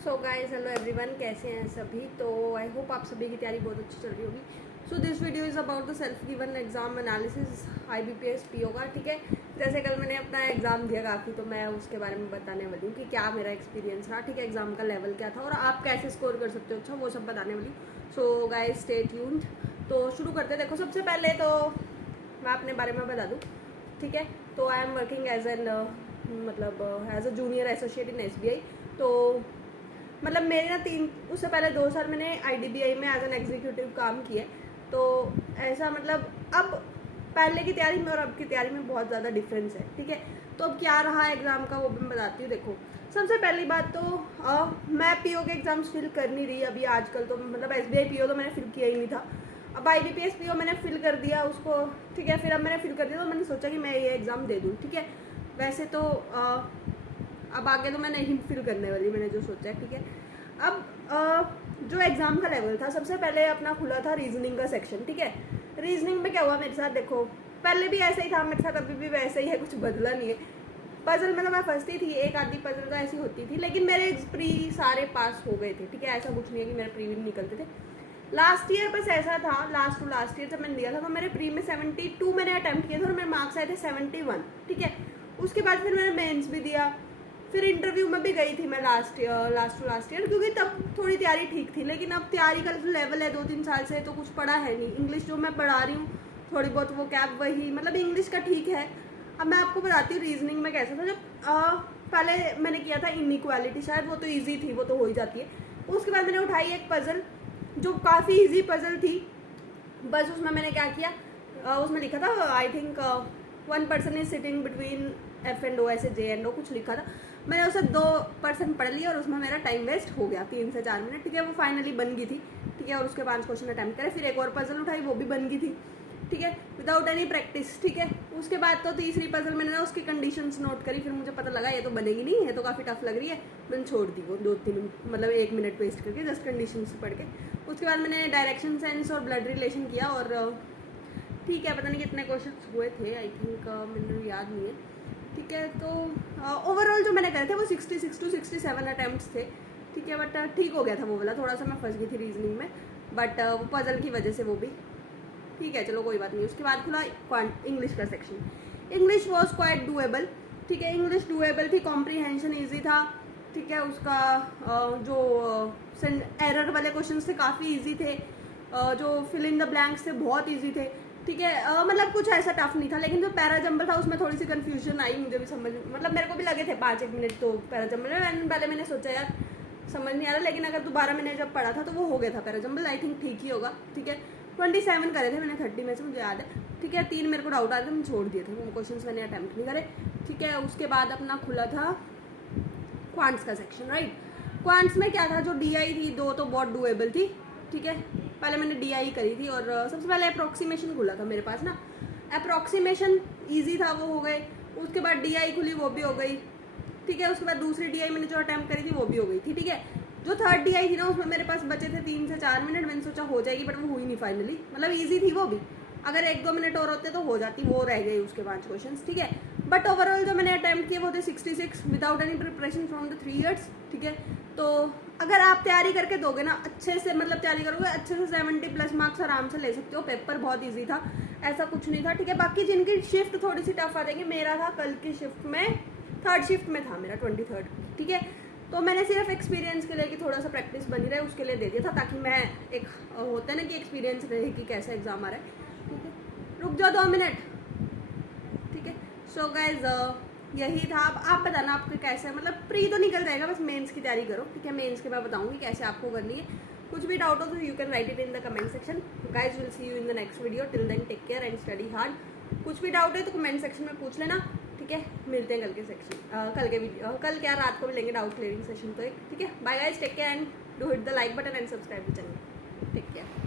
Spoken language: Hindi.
सो गाइस हेलो एवरीवन, कैसे हैं सभी। तो आई होप आप सभी की तैयारी बहुत अच्छी चल रही होगी। So this video is about the self given exam analysis IBPS PO का। ठीक है, जैसे कल मैंने अपना एग्ज़ाम दिया काफ़ी, तो मैं उसके बारे में बताने वाली हूँ कि क्या मेरा एक्सपीरियंस रहा। ठीक है, एग्ज़ाम का लेवल क्या था और आप कैसे स्कोर कर सकते हो, अच्छा वो सब बताने वाली हूँ। So guys stay tuned. तो शुरू करते हैं। देखो, सबसे पहले तो मैं अपने बारे में बता दूँ। ठीक है, तो I am working as an as a junior associate in SBI। तो मतलब मेरे ना उससे पहले 2 साल मैंने IDBI में एज एन एग्जीक्यूटिव काम किया। तो ऐसा मतलब अब पहले की तैयारी में और अब की तैयारी में बहुत ज़्यादा डिफरेंस है। ठीक है, तो अब क्या रहा एग्ज़ाम का वो भी मैं बताती हूँ। देखो, सबसे पहली बात तो मैं PO के एग्ज़ाम्स फिल कर नहीं रही अभी आजकल। तो मतलब SBI PO तो मैंने फिल किया ही नहीं था। अब IBPS PO मैंने फिल कर दिया उसको। ठीक है, फिर अब मैंने फिल कर दिया तो मैंने सोचा कि मैं ये एग्ज़ाम दे दूँ। ठीक है, वैसे तो अब आगे तो मैं नहीं फिल करने वाली, मैंने जो सोचा है। ठीक है, अब जो एग्ज़ाम का लेवल था, सबसे पहले अपना खुला था रीजनिंग का सेक्शन। ठीक है, रीजनिंग में क्या हुआ मेरे साथ, देखो पहले भी ऐसा ही था मेरे साथ, अभी भी वैसे ही है, कुछ बदला नहीं है। पजल में तो मैं फंसती थी, एक आधी पजल तो ऐसी होती थी, लेकिन मेरे प्री सारे पास हो गए थे। ठीक है, ऐसा कुछ नहीं है कि मेरे प्री भी निकलते थे। लास्ट ईयर बस ऐसा था, लास्ट ईयर जब मैंने दिया था तो मेरे प्री में 72 मैंने अटैम्प्ट किए थे और मेरे मार्क्स आए थे 71। ठीक है, उसके बाद फिर मैंने मेंस भी दिया, फिर इंटरव्यू में भी गई थी मैं लास्ट ईयर, क्योंकि तब थोड़ी तैयारी ठीक थी। लेकिन अब तैयारी का जो लेवल है 2-3 साल से, तो कुछ पढ़ा है नहीं। इंग्लिश जो मैं पढ़ा रही हूँ थोड़ी बहुत, वो कैब वही, मतलब इंग्लिश का ठीक है। अब मैं आपको बताती हूँ रीजनिंग में कैसा था। जब पहले मैंने किया था इनइक्वालिटी, शायद वो तो ईजी थी, वो तो हो ही जाती है। उसके बाद मैंने उठाई एक पजल जो काफ़ी ईजी पजल थी। बस उसमें मैंने क्या किया, उसमें लिखा था I think 1 person is sitting between F and O, ऐसे J एंड O कुछ लिखा था। मैंने उसे 2% पढ़ लिया और उसमें मेरा टाइम वेस्ट हो गया 3 से 4 मिनट। ठीक है, वो फाइनली बन गई थी। ठीक है, और उसके 5 क्वेश्चन अटैम्प्ट करे, फिर एक और पजल उठाई, वो भी बन गई थी। ठीक है, विदाउट एनी प्रैक्टिस। ठीक है, उसके बाद तो तीसरी पजल मैंने ना उसकी कंडीशंस नोट करी, फिर मुझे पता लगा ये तो बनेगी नहीं, ये तो काफ़ी टफ लग रही है। मैंने छोड़ दी वो 2-3 मतलब 1 मिनट वेस्ट करके जस्ट कंडीशंस पढ़ के। उसके बाद मैंने डायरेक्शन सेंस और ब्लड रिलेशन किया और ठीक है, पता नहीं कितने क्वेश्चन हुए थे, आई थिंक मैंने याद नहीं है। ठीक है, तो ओवरऑल जो मैंने करे थे वो 66 to 67 अटैम्प्ट्स थे। ठीक है, बट ठीक हो गया था वो वाला, थोड़ा सा मैं फंस गई थी रीजनिंग में, बट वो पजल की वजह से वो भी ठीक है, चलो कोई बात नहीं। उसके बाद खुला इंग्लिश का section. English was quite doable. ठीक है, इंग्लिश डूएबल थी, कॉम्प्रीहेंशन ईजी था। ठीक है, उसका जो एरर वाले क्वेश्चन थे काफ़ी ईजी थे, जो फिल इन द ब्लैंक्स थे बहुत ईजी थे। ठीक है, मतलब कुछ ऐसा टफ नहीं था। लेकिन जो पैरा जंबल था उसमें थोड़ी सी कंफ्यूजन आई, मुझे भी समझ, मतलब मेरे को भी लगे थे 5-1 मिनट तो पैरा जंबल में। पहले मैंने सोचा यार समझ नहीं आ रहा, लेकिन अगर दोबारा मैंने जब पढ़ा था तो वो हो गया था पैरा जंबल, आई थिंक ठीक ही होगा। ठीक है, 27 करे थे मैंने 30 में से, मुझे याद है। ठीक है, 3 मेरे को डाउट आ रहे थे, मैंने छोड़ दिए थे, वो क्वेश्चन मैंने अटैम्प्ट नहीं करे। ठीक है, उसके बाद अपना खुला था क्वांट्स का सेक्शन। राइट, क्वांट्स में क्या था, जो DI थी 2 तो बहुत डूएबल थी। ठीक है, पहले मैंने DI करी थी और सबसे पहले अप्रोक्सीमेशन खुला था मेरे पास ना, अप्रोक्सीमेशन ईजी था, वो हो गए। उसके बाद DI खुली, वो भी हो गई। ठीक है, उसके बाद दूसरी DI मैंने जो अटैम्प्ट करी थी वो भी हो गई थी। ठीक है, जो थर्ड DI थी ना उसमें मेरे पास बचे थे 3 से 4 मिनट, मैंने सोचा हो जाएगी, बट वो हुई नहीं फाइनली। मतलब ईजी थी वो भी, अगर 1-2 मिनट और होते तो हो जाती, वो रह गई उसके 5 क्वेश्चन। ठीक है, बट ओवरऑल जो मैंने अटैम्प्ट किए वो थे 66 without any preparation from the 3 years. ठीक है, तो अगर आप तैयारी करके दोगे ना अच्छे से, मतलब तैयारी करोगे अच्छे से, 70+ मार्क्स आराम से ले सकते हो। पेपर बहुत ईजी था, ऐसा कुछ नहीं था। ठीक है, बाकी जिनकी शिफ्ट थोड़ी सी टफ आ जाएगी, मेरा था कल की शिफ्ट में, 3rd शिफ्ट में था मेरा 23rd। ठीक है, तो मैंने सिर्फ एक्सपीरियंस के लिए कि थोड़ा सा प्रैक्टिस बनी रहे उसके लिए दे दिया था, ताकि मैं एक होता है ना कि एक्सपीरियंस रहे कि कैसा एग्जाम आ रहा है। ठीक है, रुक जाओ 2 मिनट। ठीक है, सो गाइज यही था। अब आप बताना आपके कैसे, मतलब प्री तो निकल जाएगा, बस मेंस की तैयारी करो। ठीक है, मेंस के मैं बताऊंगी कैसे आपको करनी है। कुछ भी डाउट हो तो you can write it in the comment section. Guys will see you in the next video, till then take care and study hard. कुछ भी डाउट है तो कमेंट सेक्शन में पूछ लेना। ठीक है, मिलते हैं कल के सेक्शन, कल के वीडियो, कल क्या रात को मिलेंगे डाउट क्लियरिंग सेशन तो एक। ठीक है, bye guys, take care and do hit the like button and subscribe the channel. Take care.